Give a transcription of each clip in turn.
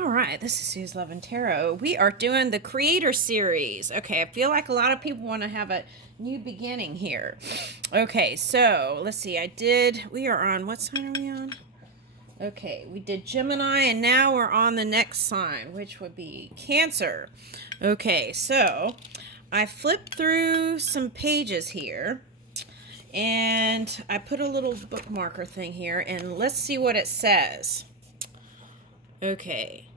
All right, this is Sue's Love and Tarot. We are doing the Creator Series. Okay, I feel like a lot of people want to have a new beginning here. Okay, so let's see. We are on, what sign are we on? Okay, we did Gemini, and now we're on the next sign, which would be Cancer. Okay, so I flipped through some pages here, and I put a little bookmarker thing here, and let's see what it says. Okay.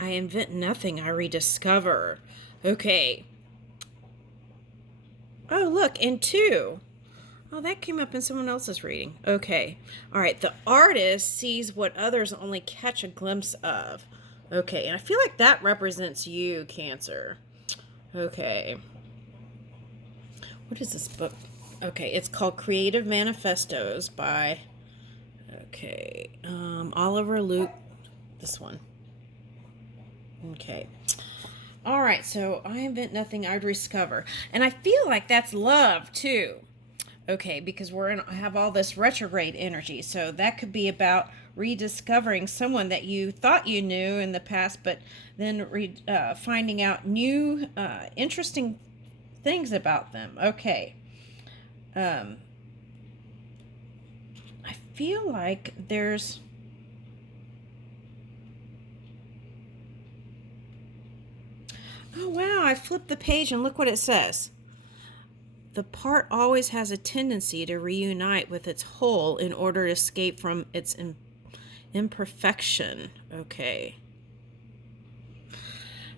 I invent nothing, I rediscover. Okay. Oh, look, and two. Oh, that came up in someone else's reading. Okay. All right. The artist sees what others only catch a glimpse of. Okay. And I feel like that represents you, Cancer. Okay. What is this book? Okay. It's called Creative Manifestos by, Oliver Luke. This one. Okay. All right, so I invent nothing, I discover. And I feel like that's love, too. Okay, because I have all this retrograde energy. So that could be about rediscovering someone that you thought you knew in the past, but then finding out new, interesting things about them. Okay. I feel like there's... Oh, wow, I flipped the page and look what it says. The part always has a tendency to reunite with its whole in order to escape from its imperfection. Okay.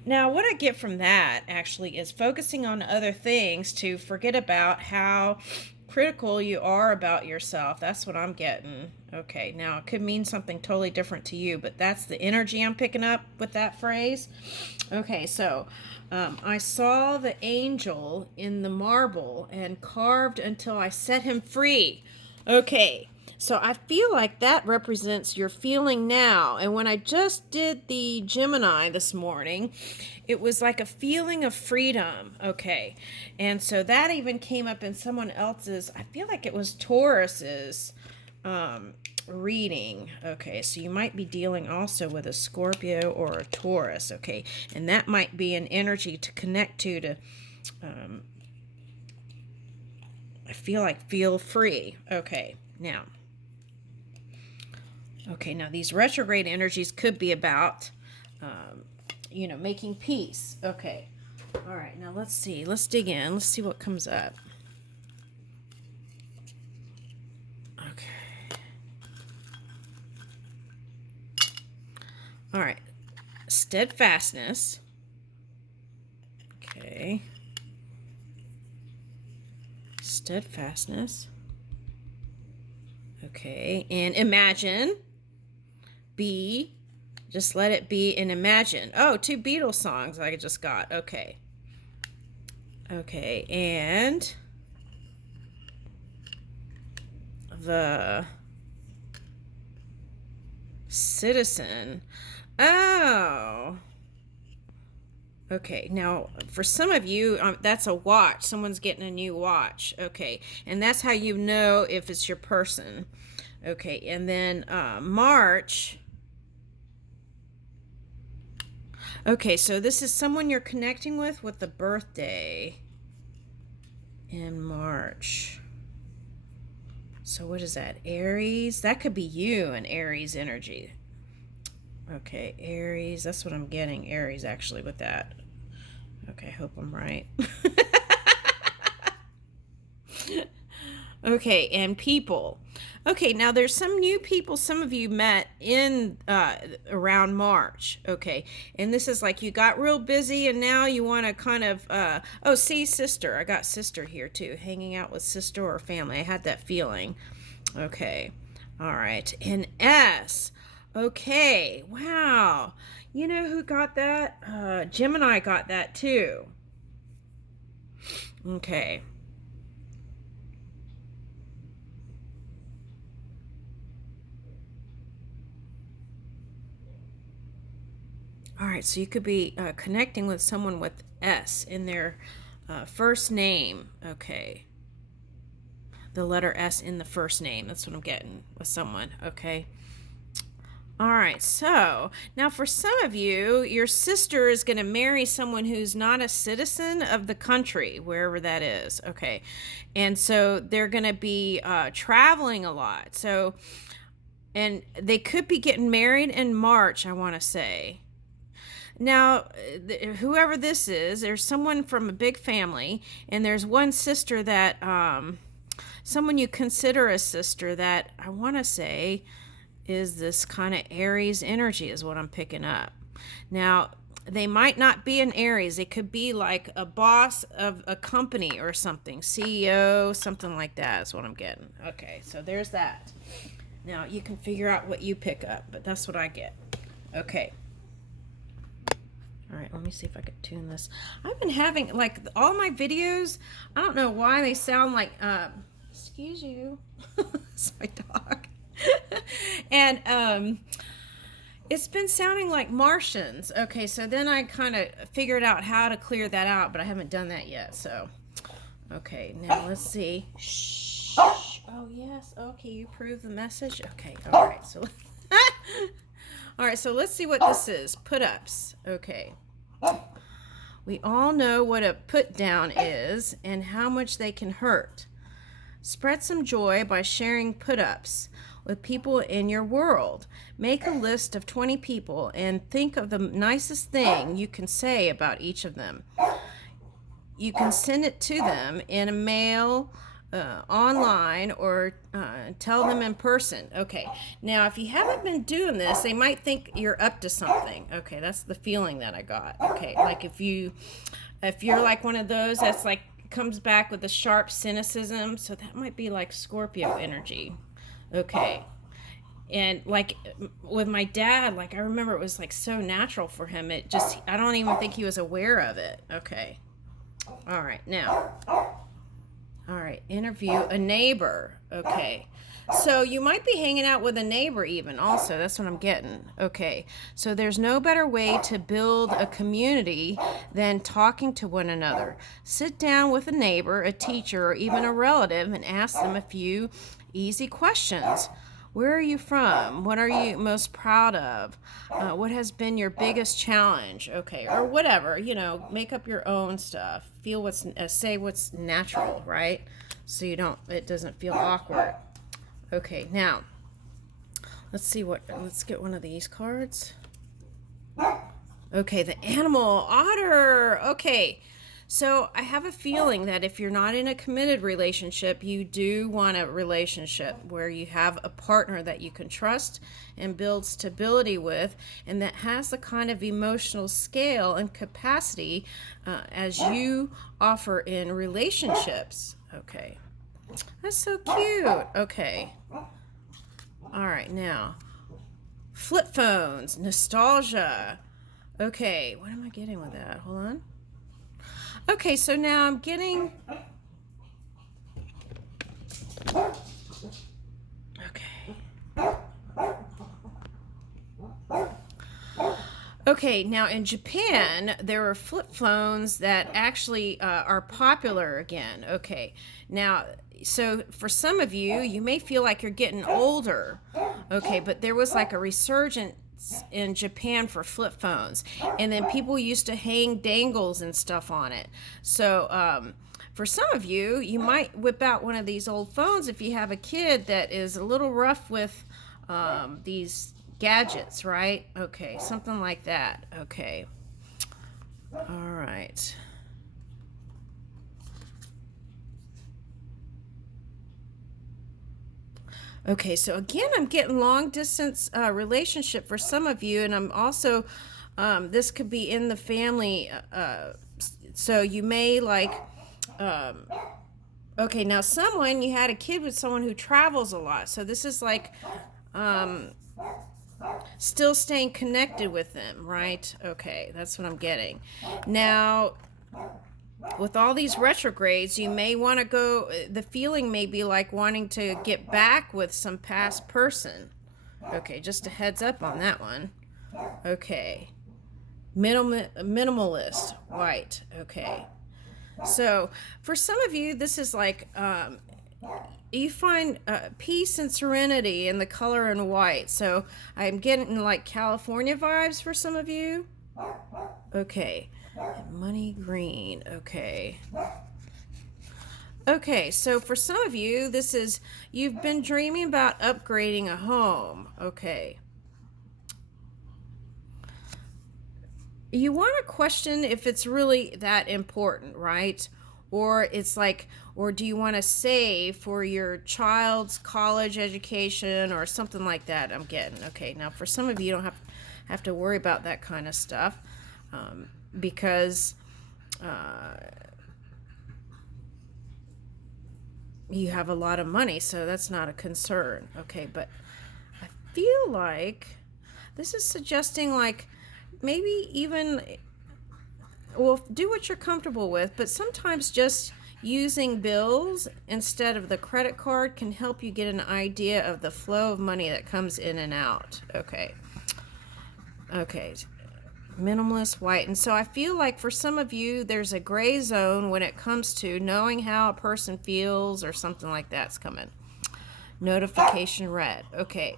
Now, what I get from that actually is focusing on other things to forget about how critical you are about yourself. That's what I'm getting. Okay, now it could mean something totally different to you, but that's the energy I'm picking up with that phrase. Okay, so I saw the angel in the marble and carved until I set him free. Okay, so I feel like that represents your feeling now. And when I just did the Gemini this morning, it was like a feeling of freedom. Okay. And so that even came up in someone else's, I feel like it was Taurus's reading. Okay. So you might be dealing also with a Scorpio or a Taurus. Okay. And that might be an energy to connect to I feel like feel free. Okay. Now, these retrograde energies could be about, making peace. Okay. All right. Now, let's see. Let's dig in. Let's see what comes up. Okay. All right. Steadfastness. Okay. Steadfastness. Okay. And imagine. Be, just let it be and imagine. Oh, two Beatles songs I just got. Okay. Okay, and the citizen. Oh. Okay, now for some of you, that's a watch. Someone's getting a new watch. Okay, and that's how you know if it's your person. Okay, and then March. Okay, so this is someone you're connecting with the birthday in March. So what is that? Aries? That could be you, an Aries energy. Okay, Aries. That's what I'm getting. Aries, actually, with that. Okay, I hope I'm right. Okay, and people. Okay, now there's some new people some of you met in around March. Okay, and this is like you got real busy and now you want to kind of, see sister. I got sister here too, hanging out with sister or family. I had that feeling. Okay, all right, and S. Okay, wow. You know who got that? Gemini got that too. Okay. All right, so you could be connecting with someone with S in their first name. Okay. The letter S in the first name. That's what I'm getting with someone. Okay. All right, so now for some of you, your sister is going to marry someone who's not a citizen of the country, wherever that is. Okay, and so they're going to be traveling a lot. So, and they could be getting married in March, I want to say. Now, whoever this is, there's someone from a big family, and there's one sister that, someone you consider a sister that I want to say is this kind of Aries energy, is what I'm picking up. Now, they might not be an Aries. It could be like a boss of a company or something, CEO, something like that is what I'm getting. Okay, so there's that. Now, you can figure out what you pick up, but that's what I get. Okay. All right, let me see if I could tune this. I've been having, like, all my videos, I don't know why they sound like, excuse you. It's my dog. And it's been sounding like Martians. Okay, so then I kind of figured out how to clear that out, but I haven't done that yet. So, okay, now let's see. Shh. Oh, yes. Okay, you approve the message? Okay, all right. So, all right, so let's see what this is. Put-ups. Okay. We all know what a put-down is and how much they can hurt. Spread some joy by sharing put-ups with people in your world. Make a list of 20 people and think of the nicest thing you can say about each of them. You can send it to them in a mail, online, or tell them in person. Okay, now if you haven't been doing this, they might think you're up to something. Okay, that's the feeling that I got. Okay, like if you're like one of those that's like comes back with a sharp cynicism, so that might be like Scorpio energy. Okay, and like with my dad, like I remember it was like so natural for him. It just, I don't even think he was aware of it. Okay, all right, now, all right, interview a neighbor. Okay, so you might be hanging out with a neighbor even also. That's what I'm getting. Okay, so there's no better way to build a community than talking to one another. Sit down with a neighbor, a teacher, or even a relative and ask them a few easy questions. Where are you from? What are you most proud of? What has been your biggest challenge? Okay, or whatever, make up your own stuff. Feel say what's natural, right? So it doesn't feel awkward. Okay, now, let's get one of these cards. Okay, the animal, otter. Okay, so I have a feeling that if you're not in a committed relationship, you do want a relationship where you have a partner that you can trust and build stability with, and that has the kind of emotional scale and capacity as you offer in relationships. Okay, that's so cute. Okay. All right, now, flip phones, nostalgia. Okay, what am I getting with that? Hold on. Okay, so now I'm getting... Okay. Okay, now in Japan, there are flip phones that actually are popular again. Okay, now, so for some of you, you may feel like you're getting older. Okay, but there was like a resurgence in Japan for flip phones, and then people used to hang dangles and stuff on it. So for some of you, you might whip out one of these old phones if you have a kid that is a little rough with these gadgets, right? Okay, something like that. Okay, all right. Okay, so again, I'm getting long distance relationship for some of you, and I'm also, this could be in the family, so you may like, okay, now you had a kid with someone who travels a lot, so this is like, still staying connected with them, right? Okay, that's what I'm getting. Now, with all these retrogrades, you may want to go, the feeling may be like wanting to get back with some past person. Okay, just a heads up on that one. Okay. Minimalist, white. Okay. So, for some of you, this is like, you find peace and serenity in the color in white. So I'm getting like California vibes for some of you. Okay. Money green. Okay. Okay, so for some of you, this is, you've been dreaming about upgrading a home. Okay. You want to question if it's really that important, right? Or it's like, or do you want to save for your child's college education or something like that? I'm getting. Okay, now for some of you, you don't have to worry about that kind of stuff because you have a lot of money, so that's not a concern. Okay, but I feel like this is suggesting like maybe even, well, do what you're comfortable with, but sometimes just using bills instead of the credit card can help you get an idea of the flow of money that comes in and out. Okay. Okay. Minimalist white. And so I feel like for some of you, there's a gray zone when it comes to knowing how a person feels or something like that's coming. Notification red. Okay.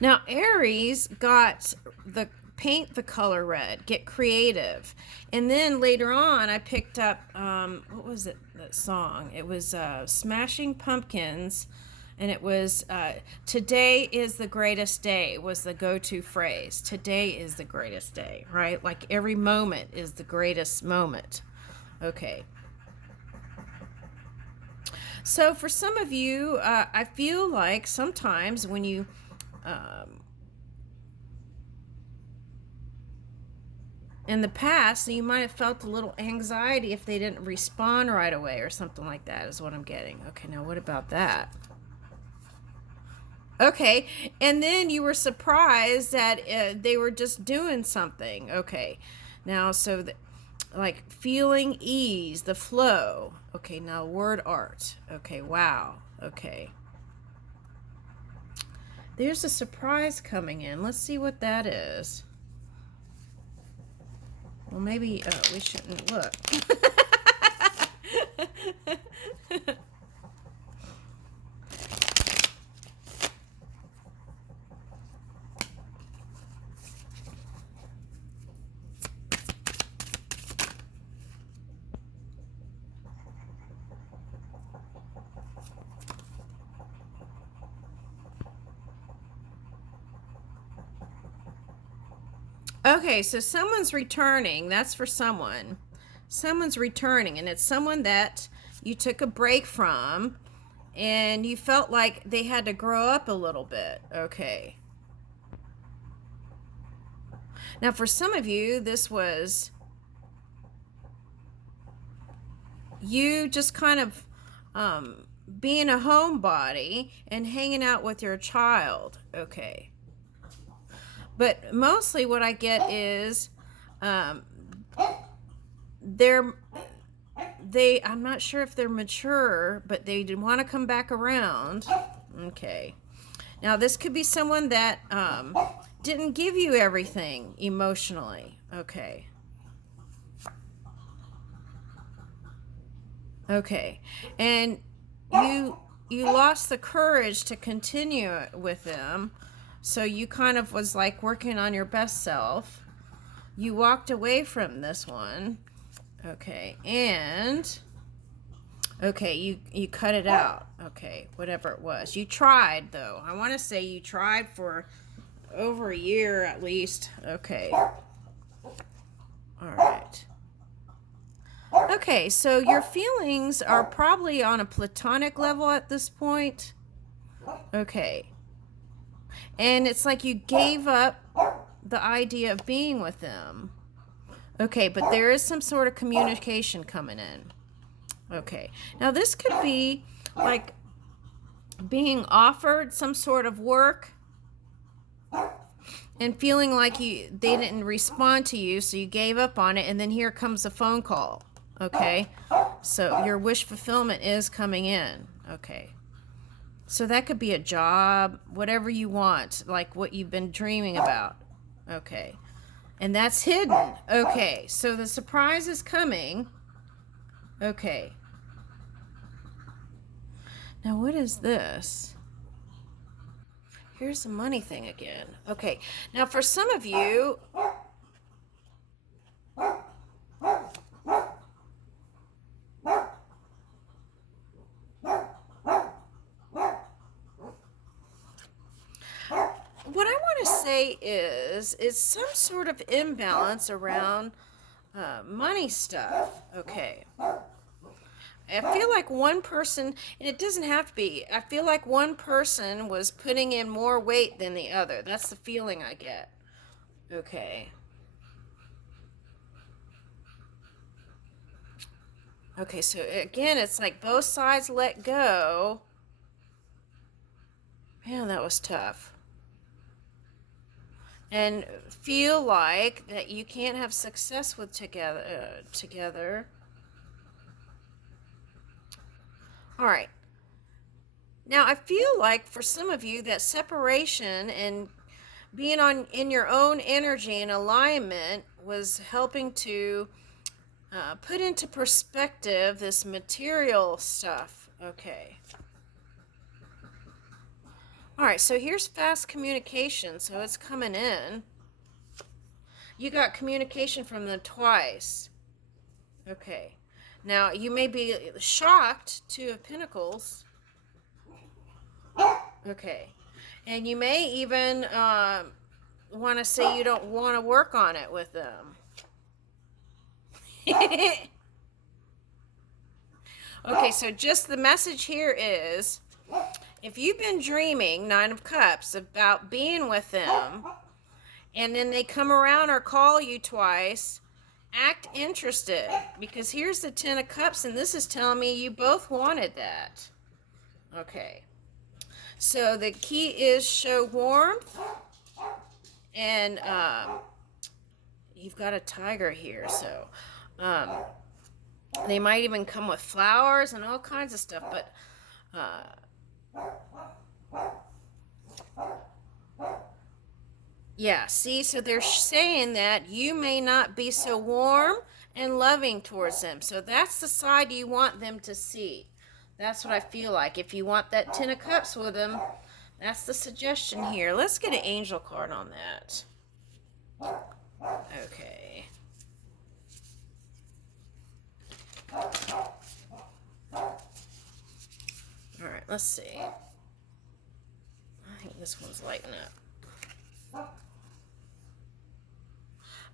Now, Aries got the paint the color red, get creative. And then later on, I picked up, what was it, that song? It was Smashing Pumpkins, and it was, today is the greatest day was the go-to phrase. Today is the greatest day, right? Like every moment is the greatest moment. Okay. So for some of you, I feel like sometimes when you, in the past, you might have felt a little anxiety if they didn't respond right away or something like that is what I'm getting. Okay, now what about that? Okay, and then you were surprised that they were just doing something. Okay, now so like feeling ease, the flow. Okay, now word art. Okay, wow. Okay. There's a surprise coming in. Let's see what that is. Well, maybe we shouldn't look. Okay, so someone's returning. That's for someone. Someone's returning, and it's someone that you took a break from, and you felt like they had to grow up a little bit. Okay. Now, for some of you, this was you just kind of being a homebody and hanging out with your child. Okay. But mostly what I get is I'm not sure if they're mature, but they want to come back around. Okay. Now this could be someone that didn't give you everything emotionally. Okay. Okay. And you lost the courage to continue with them. So you kind of was like working on your best self. You walked away from this one. Okay. And okay, you cut it out. Okay, whatever it was. You tried though. I want to say you tried for over a year at least. Okay. All right. Okay, so your feelings are probably on a platonic level at this point. Okay. And it's like you gave up the idea of being with them. Okay, but there is some sort of communication coming in. Okay. Now this could be like being offered some sort of work and feeling like they didn't respond to you, so you gave up on it, and then here comes a phone call. Okay? So your wish fulfillment is coming in. Okay. So that could be a job, whatever you want, like what you've been dreaming about. Okay. And that's hidden. Okay. So the surprise is coming. Okay. Now, what is this? Here's the money thing again. Okay, now for some of you, what I want to say is some sort of imbalance around money stuff. Okay. I feel like one person, and it doesn't have to be, I feel like one person was putting in more weight than the other. That's the feeling I get. Okay. Okay, so again, it's like both sides let go. Man, that was tough. And feel like that you can't have success with together. All right. Now, I feel like for some of you that separation and being in your own energy and alignment was helping to put into perspective this material stuff. Okay. All right, so here's fast communication. So it's coming in. You got communication from them twice. Okay. Now, you may be shocked, Two of Pentacles. Okay. And you may even want to say you don't want to work on it with them. Okay, so just the message here is, if you've been dreaming, Nine of Cups, about being with them, and then they come around or call you twice, act interested. Because here's the Ten of Cups, and this is telling me you both wanted that. Okay. So the key is show warmth. And you've got a tiger here, so they might even come with flowers and all kinds of stuff, but yeah, see, so they're saying that you may not be so warm and loving towards them. So that's the side you want them to see. That's what I feel like. If you want that Ten of Cups with them, that's the suggestion here. Let's get an angel card on that. Okay. All right, let's see. I think this one's lighting up.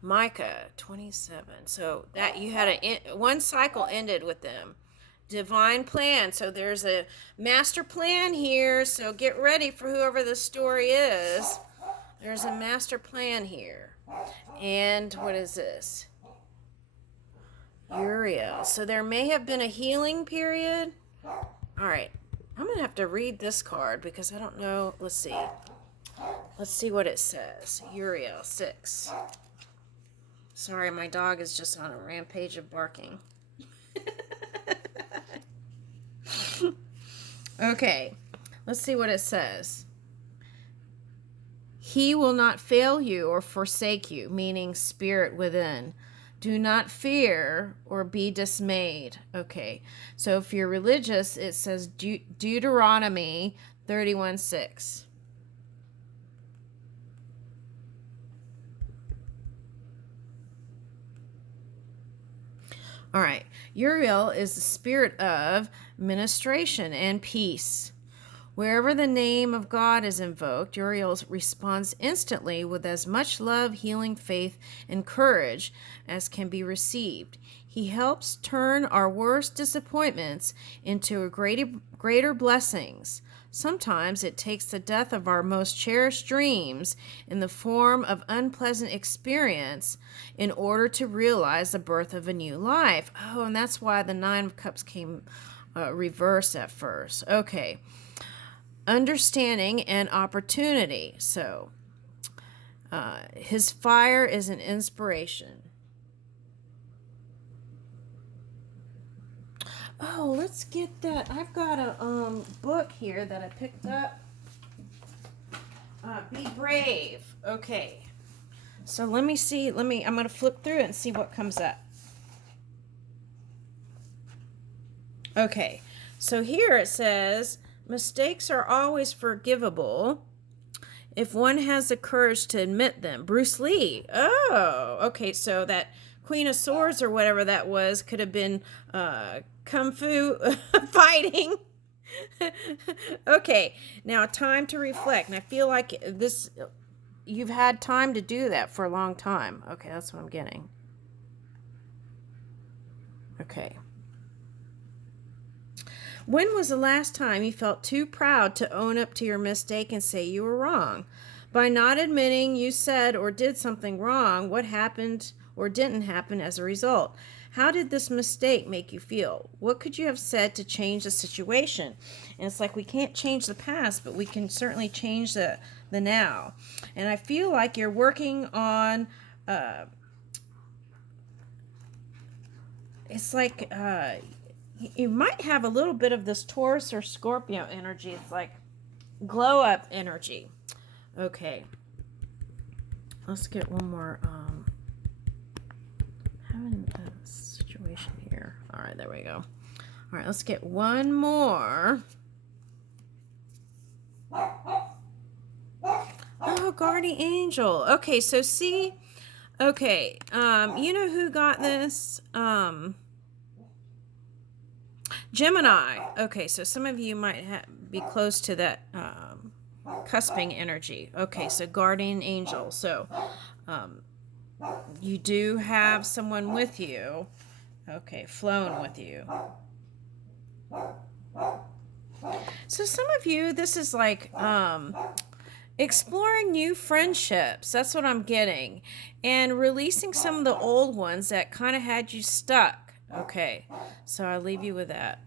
Micah 27. So that you had one cycle ended with them. Divine plan. So there's a master plan here. So get ready for whoever the story is. There's a master plan here. And what is this? Uriel. So there may have been a healing period. All right. I'm going to have to read this card because I don't know. Let's see. Let's see what it says. Uriel 6. Sorry, my dog is just on a rampage of barking. Okay, let's see what it says. He will not fail you or forsake you, meaning spirit within. Do not fear or be dismayed. Okay, so if you're religious, it says Deuteronomy 31:6. All right, Uriel is the spirit of ministration and peace. Wherever the name of God is invoked, Uriel responds instantly with as much love, healing, faith, and courage as can be received. He helps turn our worst disappointments into greater blessings. Sometimes it takes the death of our most cherished dreams in the form of unpleasant experience in order to realize the birth of a new life. Oh, and that's why the Nine of Cups came reversed at first. Okay. Understanding and opportunity. So, his fire is an inspiration. Oh, let's get that. I've got a book here that I picked up. Be Brave. Okay. So let me see. I'm going to flip through it and see what comes up. Okay. So here it says, mistakes are always forgivable if one has the courage to admit them. Bruce Lee. Oh, okay. So that Queen of Swords or whatever that was could have been kung fu fighting. Okay, now time to reflect. And I feel like you've had time to do that for a long time. Okay, that's what I'm getting. Okay. When was the last time you felt too proud to own up to your mistake and say you were wrong? By not admitting you said or did something wrong, what happened or didn't happen as a result? How did this mistake make you feel? What could you have said to change the situation? And it's like we can't change the past, but we can certainly change the now. And I feel like you're working on it's like you might have a little bit of this Taurus or Scorpio energy. It's like glow up energy. Okay. Let's get one more. Having a situation here. All right, there we go. All right, let's get one more. Oh, guardian angel. Okay, so see. Okay, you know who got this? Gemini. Okay, so some of you might be close to that cusping energy. Okay, so guardian angel. So you do have someone with you. Okay, flown with you. So some of you, this is like exploring new friendships. That's what I'm getting. And releasing some of the old ones that kind of had you stuck. Okay, so I'll leave you with that.